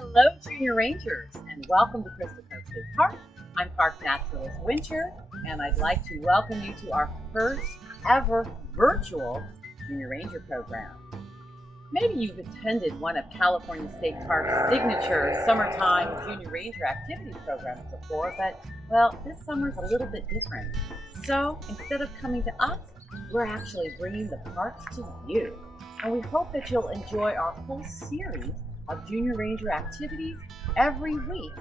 Hello, Junior Rangers, and welcome to Crystal Cove State Park. I'm Park Naturalist Winter, and I'd like to welcome you to our first ever virtual Junior Ranger program. Maybe you've attended one of California State Park's signature summertime Junior Ranger activity programs before, but, well, this summer's a little bit different. So, instead of coming to us, we're actually bringing the parks to you. And we hope that you'll enjoy our whole series of Junior Ranger activities every week.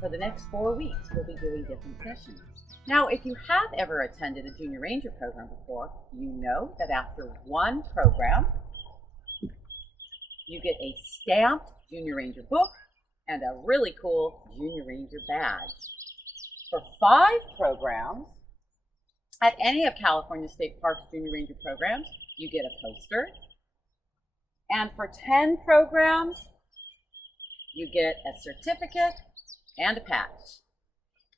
For the next 4 weeks, we'll be doing different sessions. Now, if you have ever attended a Junior Ranger program before, you know that after one program, you get a stamped Junior Ranger book and a really cool Junior Ranger badge. For 5 programs, at any of California State Park's Junior Ranger programs, you get a poster. And for 10 programs, you get a certificate and a patch.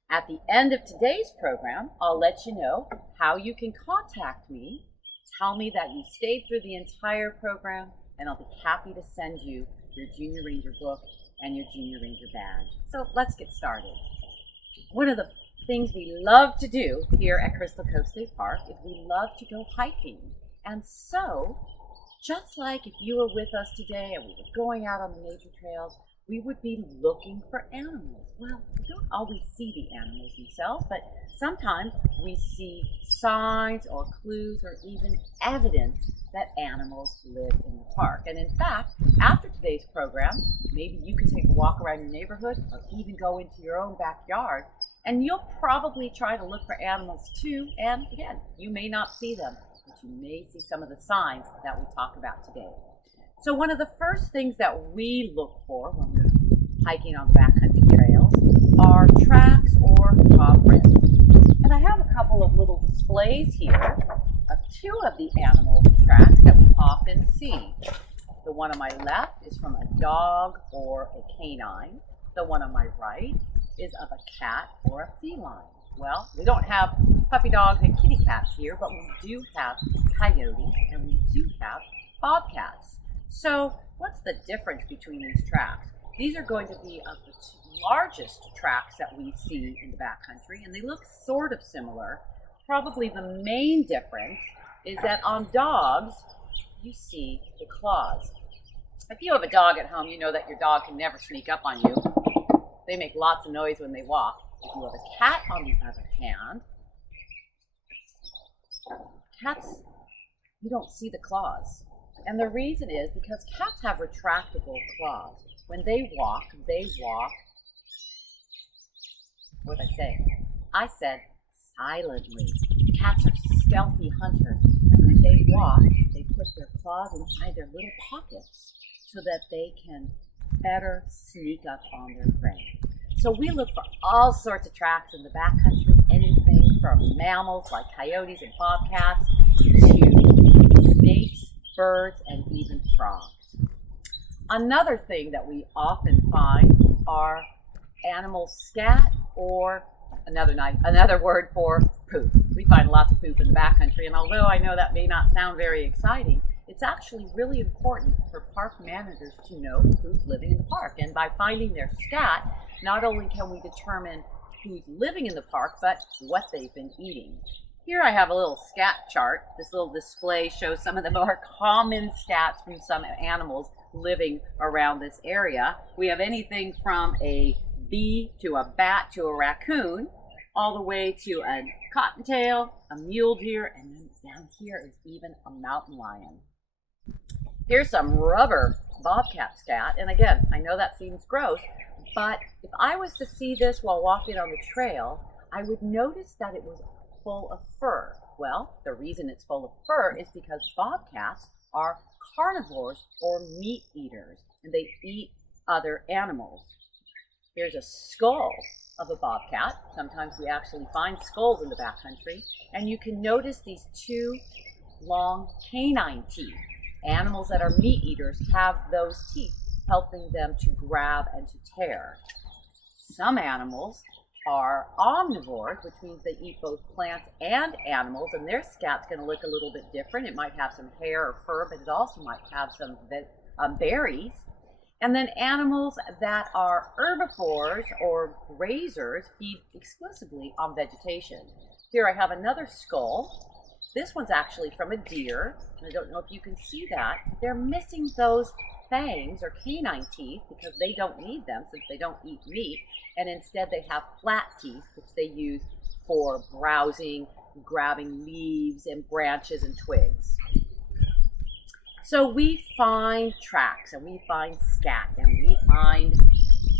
At the end of today's program, I'll let you know how you can contact me, tell me that you stayed through the entire program, and I'll be happy to send you your Junior Ranger book and your Junior Ranger badge. So let's get started. One of the things we love to do here at Crystal Cove State Park is we love to go hiking. And so, just like if you were with us today and we were going out on the nature trails, we would be looking for animals. Well, we don't always see the animals themselves, but sometimes we see signs or clues or even evidence that animals live in the park. And in fact, after today's program, maybe you can take a walk around your neighborhood or even go into your own backyard, and you'll probably try to look for animals too. And again, you may not see them, but you may see some of the signs that we talk about today. So one of the first things that we look for when we're hiking on the backcountry trails are tracks or paw prints. And I have a couple of little displays here of 2 of the animal tracks that we often see. The one on my left is from a dog or a canine. The one on my right is of a cat or a feline. Well, we don't have puppy dogs and kitty cats here, but we do have coyotes and we do have bobcats. So what's the difference between these tracks? These are going to be of the largest tracks that we see in the backcountry, and they look sort of similar. Probably the main difference is that on dogs, you see the claws. If you have a dog at home, you know that your dog can never sneak up on you. They make lots of noise when they walk. If you have a cat, on the other hand, cats, you don't see the claws. And the reason is because cats have retractable claws. When they walk, what did I say? I said silently. Cats are stealthy hunters. And when they walk, they put their claws inside their little pockets so that they can better sneak up on their prey. So we look for all sorts of tracks in the backcountry, anything from mammals like coyotes and bobcats to snakes, birds, and even frogs. Another thing that we often find are animal scat, or another word for poop. We find lots of poop in the backcountry, and although I know that may not sound very exciting, it's actually really important for park managers to know who's living in the park. And by finding their scat, not only can we determine who's living in the park, but what they've been eating. Here I have a little scat chart. This little display shows some of the more common scats from some animals living around this area. We have anything from a bee to a bat to a raccoon, all the way to a cottontail, a mule deer, and then down here is even a mountain lion. Here's some rubber bobcat scat, and again, I know that seems gross, but if I was to see this while walking on the trail, I would notice that it was full of fur. Well, the reason it's full of fur is because bobcats are carnivores or meat eaters, and they eat other animals. Here's a skull of a bobcat. Sometimes we actually find skulls in the backcountry, and you can notice these 2 long canine teeth. Animals that are meat eaters have those teeth, helping them to grab and to tear. Some animals are omnivores, which means they eat both plants and animals, and their scat's going to look a little bit different. It might have some hair or fur, but it also might have some berries. And then animals that are herbivores or grazers feed exclusively on vegetation. Here I have another skull. This one's actually from a deer. I don't know if you can see that. They're missing those fangs or canine teeth because they don't need them since they don't eat meat. And instead they have flat teeth, which they use for browsing, grabbing leaves and branches and twigs. So we find tracks, and we find scat, and we find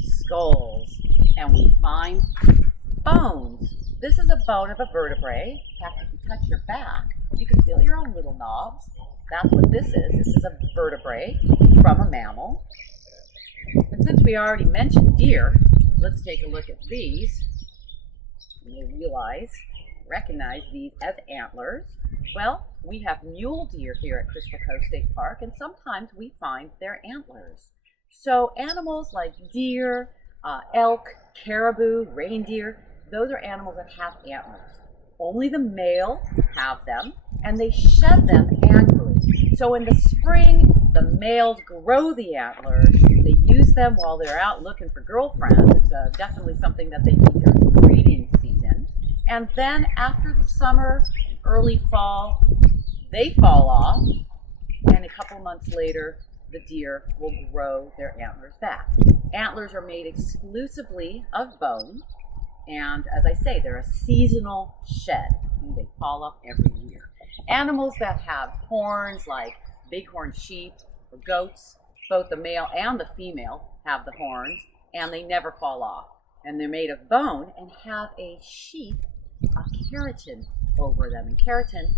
skulls, and we find bones. This is a bone of a vertebrae. In fact, if you touch your back, you can feel your own little knobs. That's what this is. This is a vertebrae from a mammal. And since we already mentioned deer, let's take a look at these. And you'll recognize these as antlers. Well, we have mule deer here at Crystal Cove State Park, and sometimes we find their antlers. So animals like deer, elk, caribou, reindeer, those are animals that have antlers. Only the male have them, and they shed them annually. So in the spring, the males grow the antlers. They use them while they're out looking for girlfriends. It's definitely something that they need during the breeding season. And then after the summer, early fall, they fall off, and a couple months later, the deer will grow their antlers back. Antlers are made exclusively of bone, and as I say, they're a seasonal shed. They fall off every year. Animals that have horns, like bighorn sheep or goats, both the male and the female have the horns, and they never fall off. And they're made of bone and have a sheath of keratin over them. And keratin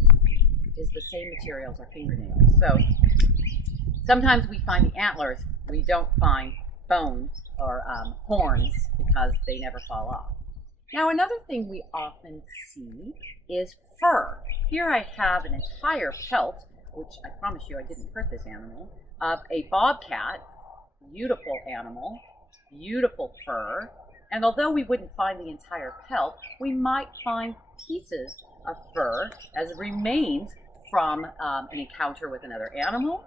is the same material as our fingernails. So sometimes we find the antlers, we don't find bone or horns because they never fall off. Now, another thing we often see is fur. Here I have an entire pelt, which I promise you I didn't hurt this animal, of a bobcat. Beautiful animal, beautiful fur. And although we wouldn't find the entire pelt, we might find pieces of fur as remains from an encounter with another animal,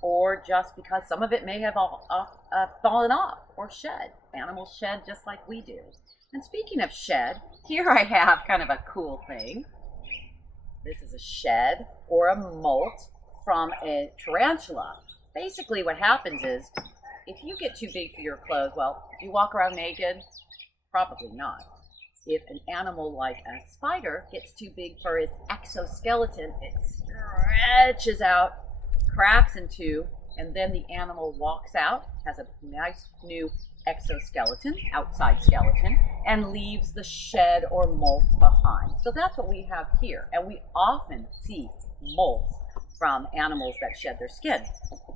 or just because some of it may have fallen off or shed. Animals shed just like we do. And speaking of shed, here I have kind of a cool thing. This is a shed or a molt from a tarantula. Basically what happens is, if you get too big for your clothes, well, do you walk around naked? Probably not. If an animal like a spider gets too big for its exoskeleton, it stretches out, cracks in two, and then the animal walks out, has a nice new exoskeleton, outside skeleton, and leaves the shed or molt behind. So that's what we have here, and we often see molts from animals that shed their skin.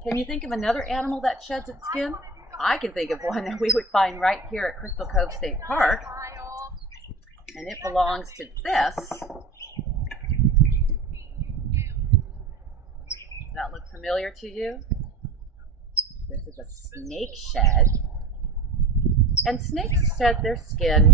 Can you think of another animal that sheds its skin? I can think of one that we would find right here at Crystal Cove State Park, and it belongs to this. Does that look familiar to you? This is a snake shed. And snakes shed their skin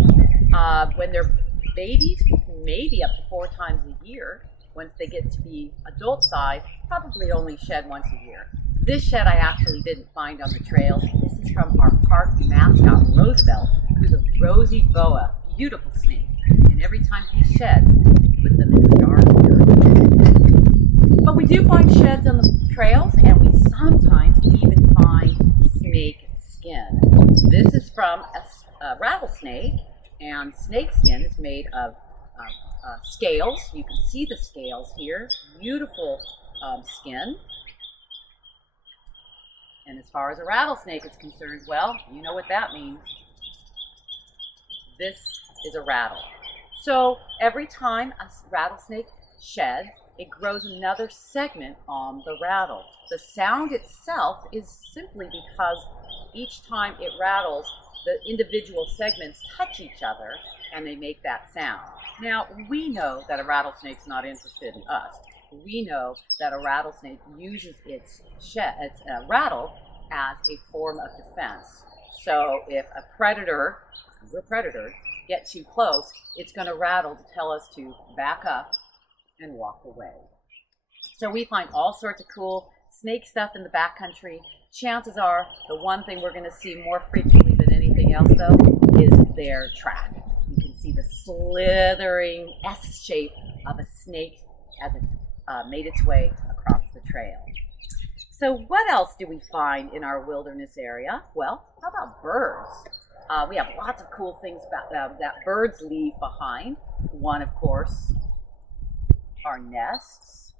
when they're babies, maybe up to 4 times a year. Once they get to be adult size, probably only shed once a year. This shed I actually didn't find on the trails. This is from our park mascot, Roosevelt, who's a rosy boa, beautiful snake. And every time he sheds, we put them in a jar here. But we do find sheds on the trails, and we sometimes even find snake skin. This is from a rattlesnake, and snake skin is made of scales. You can see the scales here. Beautiful skin. And as far as a rattlesnake is concerned, well, you know what that means. This is a rattle. So every time a rattlesnake sheds, it grows another segment on the rattle. The sound itself is simply because each time it rattles, the individual segments touch each other and they make that sound. Now, we know that a rattlesnake's not interested in us. We know that a rattlesnake uses its rattle as a form of defense. So if a predator, we're predators, get too close, it's going to rattle to tell us to back up and walk away. So we find all sorts of cool snake stuff in the backcountry, chances are the one thing we're going to see more frequently than anything else, though, is their track. You can see the slithering S shape of a snake as it made its way across the trail. So what else do we find in our wilderness area? Well, how about birds? We have lots of cool things about that birds leave behind. One, of course, are nests.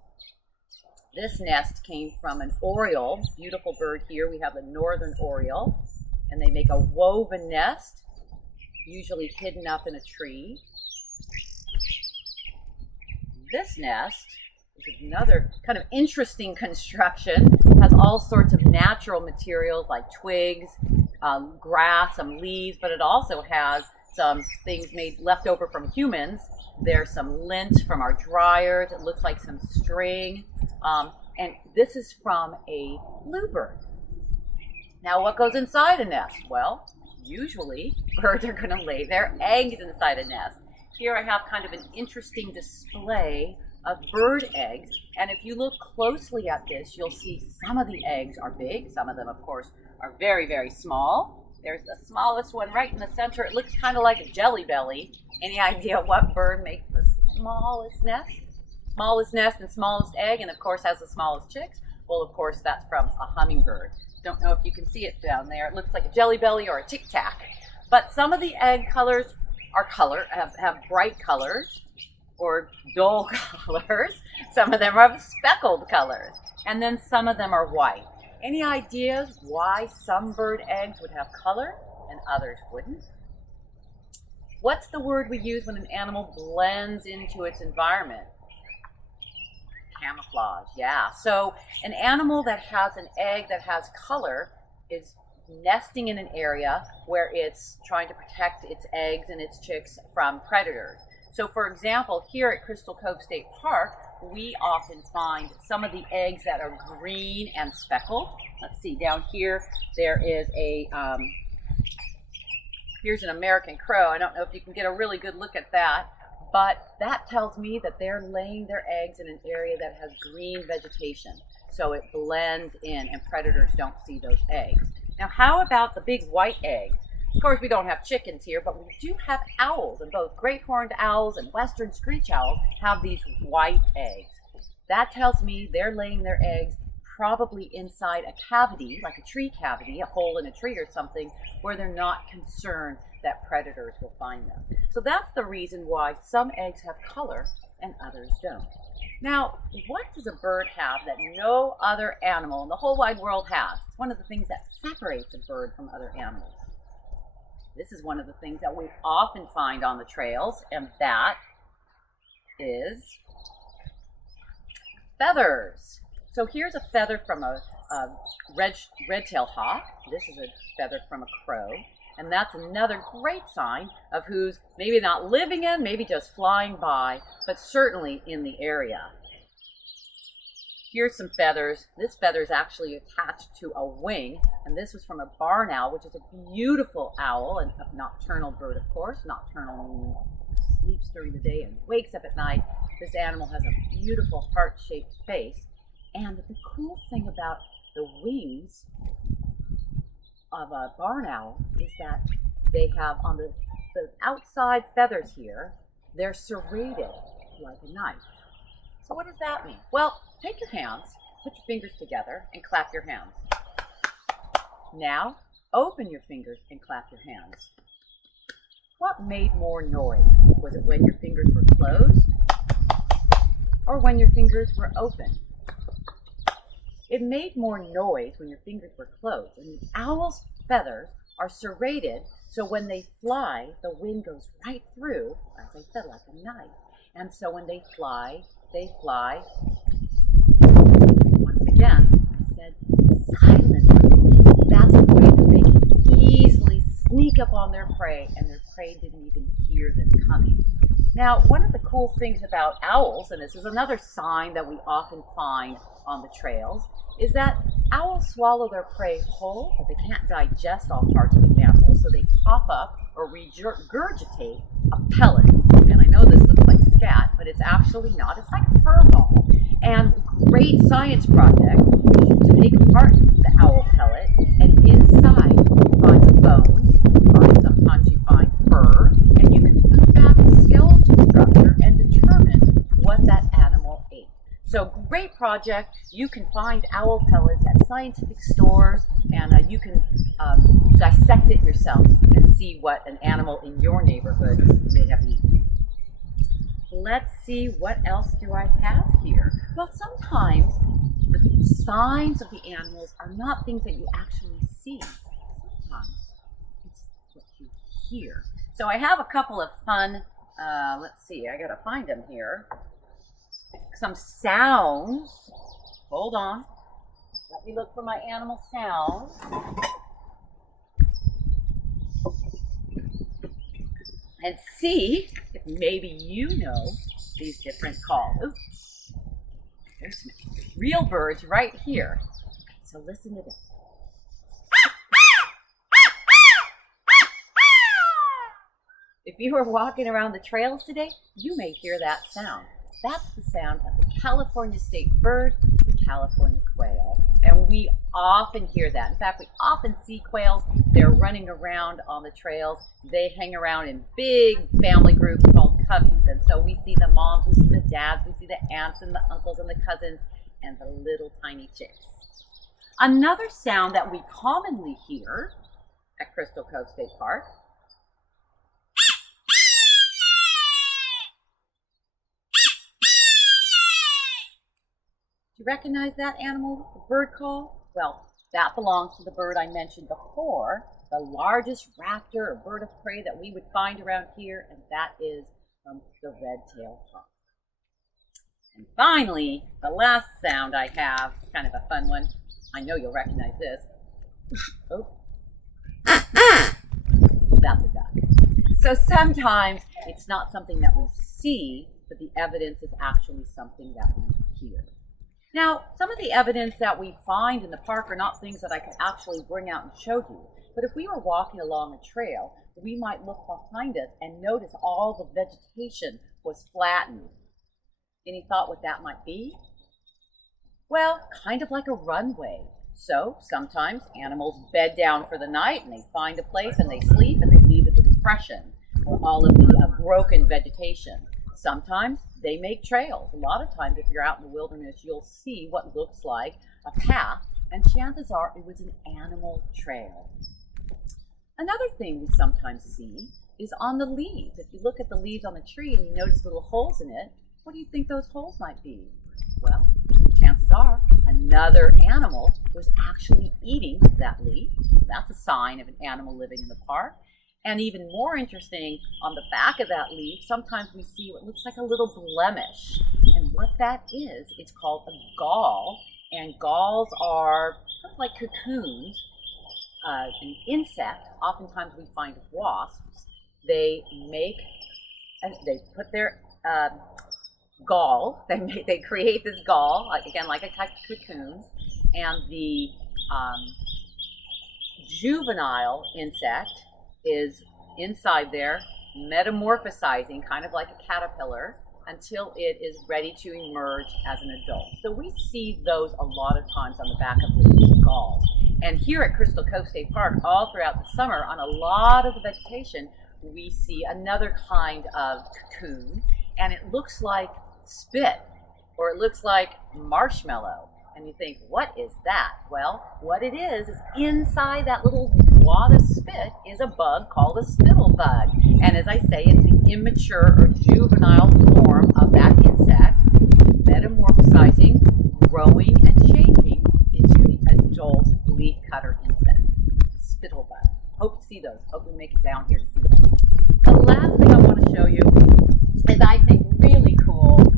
This nest came from an oriole, beautiful bird here. We have the northern oriole, and they make a woven nest, usually hidden up in a tree. This nest is another kind of interesting construction. It has all sorts of natural materials like twigs, grass, some leaves, but it also has some things left over from humans. There's some lint from our dryers. It looks like some string. And this is from a bluebird. Now, what goes inside a nest? Well, usually birds are going to lay their eggs inside a nest. Here I have kind of an interesting display of bird eggs. And if you look closely at this, you'll see some of the eggs are big. Some of them, of course, are very, very small. There's the smallest one right in the center. It looks kind of like a jelly belly. Any idea what bird makes the smallest nest? Smallest nest and smallest egg, and of course has the smallest chicks? Well, of course, that's from a hummingbird. Don't know if you can see it down there. It looks like a jelly belly or a tic tac. But some of the egg colors have bright colors or dull colors. Some of them are speckled colors, and then some of them are white. Any ideas why some bird eggs would have color and others wouldn't? What's the word we use when an animal blends into its environment? Camouflage, yeah. So an animal that has an egg that has color is nesting in an area where it's trying to protect its eggs and its chicks from predators. So for example, here at Crystal Cove State Park, we often find some of the eggs that are green and speckled. Let's see, down here, there is here's an American crow. I don't know if you can get a really good look at that, but that tells me that they're laying their eggs in an area that has green vegetation. So it blends in and predators don't see those eggs. Now, how about the big white eggs? Of course, we don't have chickens here, but we do have owls, and both great horned owls and western screech owls have these white eggs. That tells me they're laying their eggs probably inside a cavity, like a tree cavity, a hole in a tree or something, where they're not concerned that predators will find them. So that's the reason why some eggs have color and others don't. Now, what does a bird have that no other animal in the whole wide world has? It's one of the things that separates a bird from other animals. This is one of the things that we often find on the trails, and that is feathers. So here's a feather from a red-tailed hawk. This is a feather from a crow. And that's another great sign of who's maybe not living in, maybe just flying by, but certainly in the area. Here's some feathers. This feather is actually attached to a wing, and this was from a barn owl, which is a beautiful owl, and a nocturnal bird, of course. Nocturnal meaning sleeps during the day and wakes up at night. This animal has a beautiful heart-shaped face. And the cool thing about the wings of a barn owl is that they have on the outside feathers here, they're serrated like a knife. So what does that mean? Well, take your hands, put your fingers together, and clap your hands. Now, open your fingers and clap your hands. What made more noise? Was it when your fingers were closed or when your fingers were open? It made more noise when your fingers were closed. And the owl's feathers are serrated, so when they fly, the wind goes right through, as I said, like a knife. And so when they fly, once again, I said silently. That's the way that they can easily sneak up on their prey, and their prey didn't even hear them coming. Now, one of the cool things about owls, and this is another sign that we often find on the trails, is that owls swallow their prey whole, but they can't digest all parts of the animal, so they cough up or regurgitate a pellet. And I know this looks like scat, but it's actually not. It's like fur ball. And great science project is to take apart the owl pellet, and inside you find bones, sometimes you find fur, and you can put back the skeleton structure and determine what that animal ate. So great project. You can find owl pellets at scientific stores, and you can dissect it yourself and see what an animal in your neighborhood may have eaten. Let's see, what else do I have here? Well, sometimes the signs of the animals are not things that you actually see. Sometimes it's what you hear. So I have a couple of fun, let's see, I gotta find them here. Some sounds. Hold on. Let me look for my animal sounds. And see if maybe you know these different calls. Ooh, there's some real birds right here. So listen to this. If you were walking around the trails today, you may hear that sound. That's the sound of the California state bird, the California quail. And we often hear that. In fact, we often see quails. They're running around on the trails. They hang around in big family groups called coveys. And so we see the moms, we see the dads, we see the aunts and the uncles and the cousins and the little tiny chicks. Another sound that we commonly hear at Crystal Cove State Park . Do you recognize that animal, the bird call? Well, that belongs to the bird I mentioned before, the largest raptor or bird of prey that we would find around here, and that is the red-tailed hawk. And finally, the last sound I have, kind of a fun one. I know you'll recognize this. Oh. That's a duck. So sometimes it's not something that we see, but the evidence is actually something that we hear. Now, some of the evidence that we find in the park are not things that I could actually bring out and show you. But if we were walking along a trail, we might look behind us and notice all the vegetation was flattened. Any thought what that might be? Well, kind of like a runway. So sometimes animals bed down for the night and they find a place and they sleep and they leave a depression or all of the broken vegetation. Sometimes they make trails. A lot of times if you're out in the wilderness, you'll see what looks like a path, and chances are it was an animal trail. Another thing we sometimes see is on the leaves. If you look at the leaves on the tree and you notice little holes in it, what do you think those holes might be? Well, chances are another animal was actually eating that leaf. That's a sign of an animal living in the park. And even more interesting, on the back of that leaf, sometimes we see what looks like a little blemish. And what that is, it's called a gall. And galls are kind of like cocoons. An insect, oftentimes we find wasps, they put their gall, they create this gall, again, like a cocoon, and the juvenile insect is inside there, metamorphosizing, kind of like a caterpillar, until it is ready to emerge as an adult. So we see those a lot of times on the back of leaves, galls. And here at Crystal Cove State Park, all throughout the summer, on a lot of the vegetation, we see another kind of cocoon, and it looks like spit, or it looks like marshmallow. And you think, what is that? Well, what it is inside that little wad of spit is a bug called a spittle bug. And as I say, it's the immature or juvenile form of that insect, metamorphosizing, growing, and changing into the adult leafcutter insect, spittle bug. Hope to see those. Hope we make it down here to see them. The last thing I want to show you is, I think, really cool.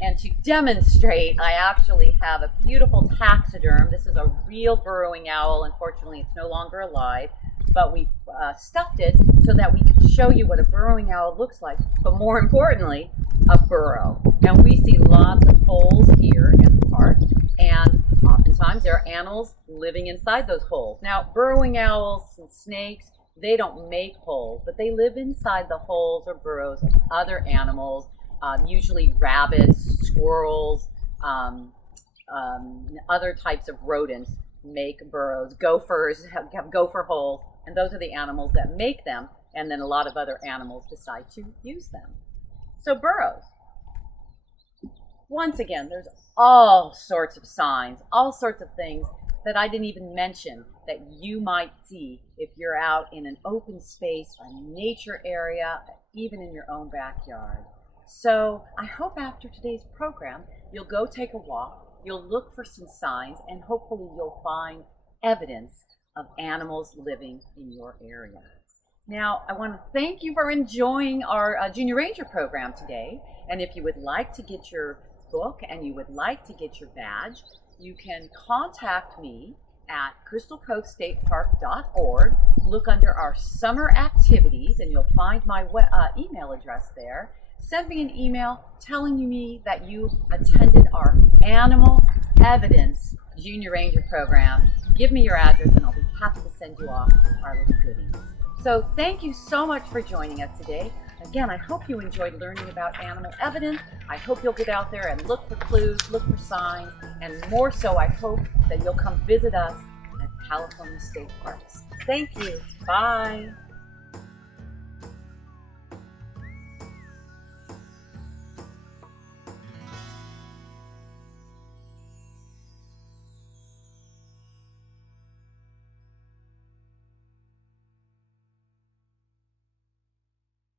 And to demonstrate, I actually have a beautiful taxiderm. This is a real burrowing owl. Unfortunately, it's no longer alive, but we stuffed it so that we can show you what a burrowing owl looks like, but more importantly, a burrow. And we see lots of holes here in the park, and oftentimes there are animals living inside those holes. Now, burrowing owls and snakes, they don't make holes, but they live inside the holes or burrows of other animals, usually rabbits, squirrels, other types of rodents make burrows. Gophers have gopher holes, and those are the animals that make them, and then a lot of other animals decide to use them. So burrows. Once again, there's all sorts of signs, all sorts of things that I didn't even mention that you might see if you're out in an open space, a nature area, even in your own backyard. So I hope after today's program, you'll go take a walk, you'll look for some signs, and hopefully you'll find evidence of animals living in your area. Now, I want to thank you for enjoying our Junior Ranger program today. And if you would like to get your book and you would like to get your badge, you can contact me at crystalcovestatepark.org. Look under our summer activities and you'll find my email address there. Send me an email telling me that you attended our Animal Evidence Junior Ranger program. Give me your address and I'll be happy to send you off our little goodies. So thank you so much for joining us today. Again, I hope you enjoyed learning about animal evidence. I hope you'll get out there and look for clues, look for signs, and more so, I hope that you'll come visit us at California State Parks. Thank you. Bye.